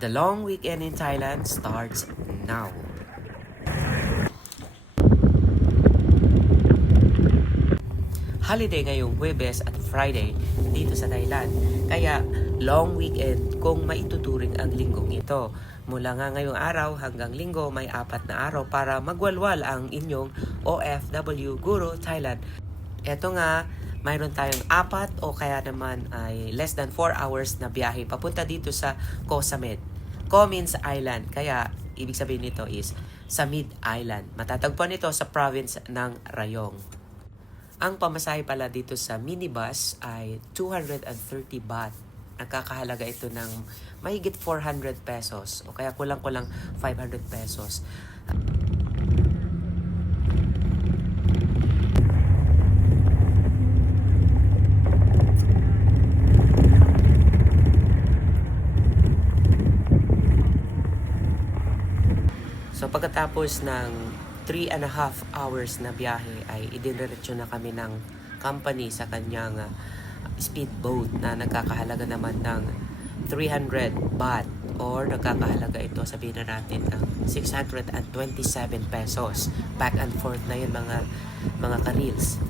The long weekend in Thailand starts now. Holiday ngayong Huwebes at Friday dito sa Thailand. Kaya long weekend kung maituturing ang linggong ito. Mula nga ngayong araw hanggang linggo may 4 na araw para magwalwal ang inyong OFW Guru Thailand. Eto nga, mayroon tayong 4 o kaya naman ay less than 4 hours na biyahe papunta dito sa Koh Samet. Koh means island, kaya ibig sabihin nito is Samit Island. Matatagpuan ito sa province ng Rayong. Ang pamasahe pala dito sa minibus ay 230 baht. Nagkakahalaga ito ng mahigit 400 pesos o kaya kulang-kulang 500 pesos. So pagkatapos ng 3.5 hours na biyahe ay idiniretso na kami ng company sa kanyang speedboat na nagkakahalaga naman ng 300 baht or nagkakahalaga ito sabihin na natin ng 627 pesos. Back and forth na yun mga ka-reels.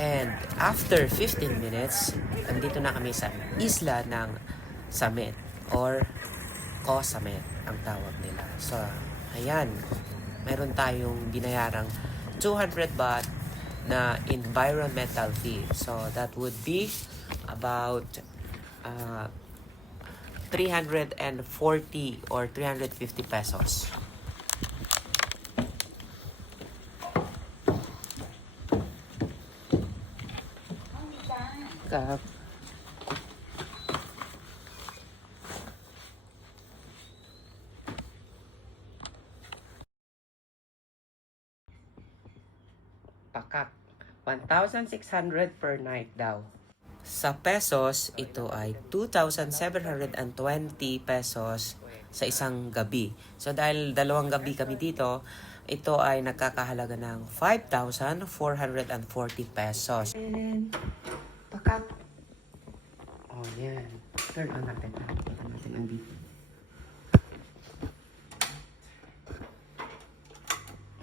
And after 15 minutes, nandito na kami sa isla ng Samet or Koh Samet ang tawag nila. So, ayan, meron tayong binayarang 200 baht na environmental fee. So, that would be about 340 or 350 pesos. Kap. Pakak. 1,600 per night daw. Sa pesos, ito ay 2,720 pesos sa isang gabi. So dahil 2 gabi kami dito, ito ay nagkakahalaga ng 5,440 pesos. Pakat. Oh, yan. Turn on natin. Turn natin ang dito.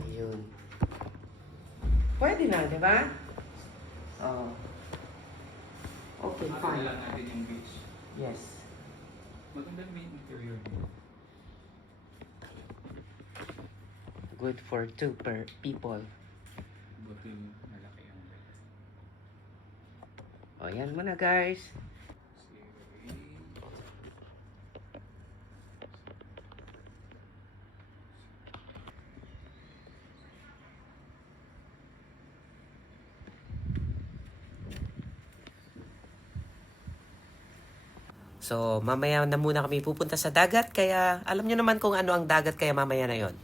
Ayun. Pwede na, di ba? Oh. Okay, fine. Lang natin yung beach. Yes. Magandang may interior. Good for 2 per people. Buti malaki ang bed. O, yan muna guys. So, mamaya na muna kami pupunta sa dagat. Kaya, alam nyo naman kung ano ang dagat. Kaya mamaya na yon.